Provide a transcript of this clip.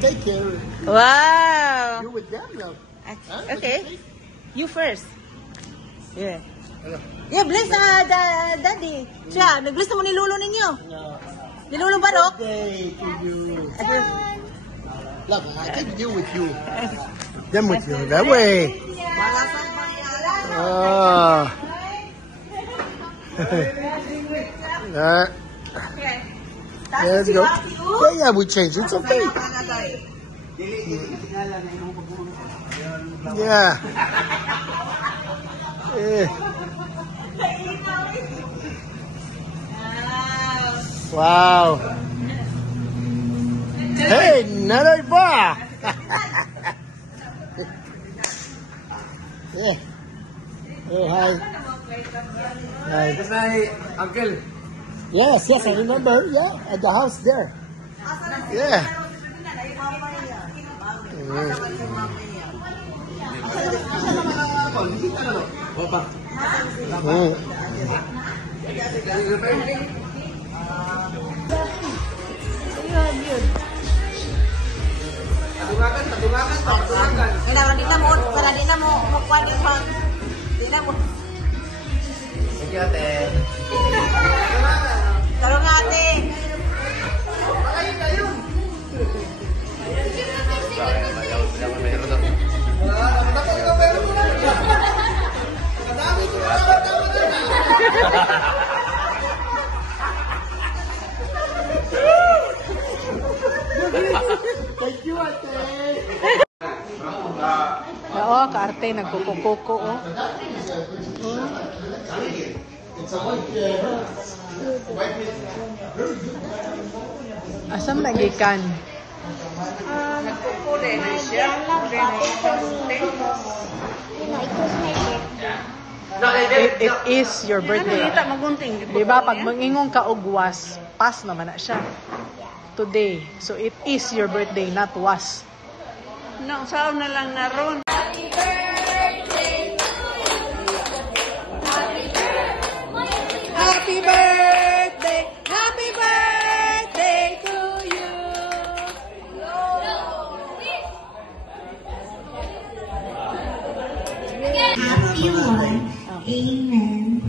cake here. Wow. You with them, love. Huh? Okay. You first. Yeah. Yeah, bless daddy. Siya, nag-bless naman ni Lolo ninyo. Ni Lolo Barok. Birthday to you. Look, I can deal with you. Them with you. That way. Oh. Let's go. Yeah, we change. It's okay. Yeah. Wow. Hey, another bar. Yeah. Oh, hi. Hi. Uncle. Yes, yes, I remember. Yeah, at the house there. Yeah. Tarong ate. Thank you, ate. Oo, kaarte, nagkukukuko. Asam nagikan? Nagkukude na siya. It is your birthday. Diba, pag mangingong ka og was, pas naman na siya. Today. So it is your birthday, not was. No, sao na lang na ron. Happy birthday to you. Happy birthday. Happy birthday to you. Happy one. Amen.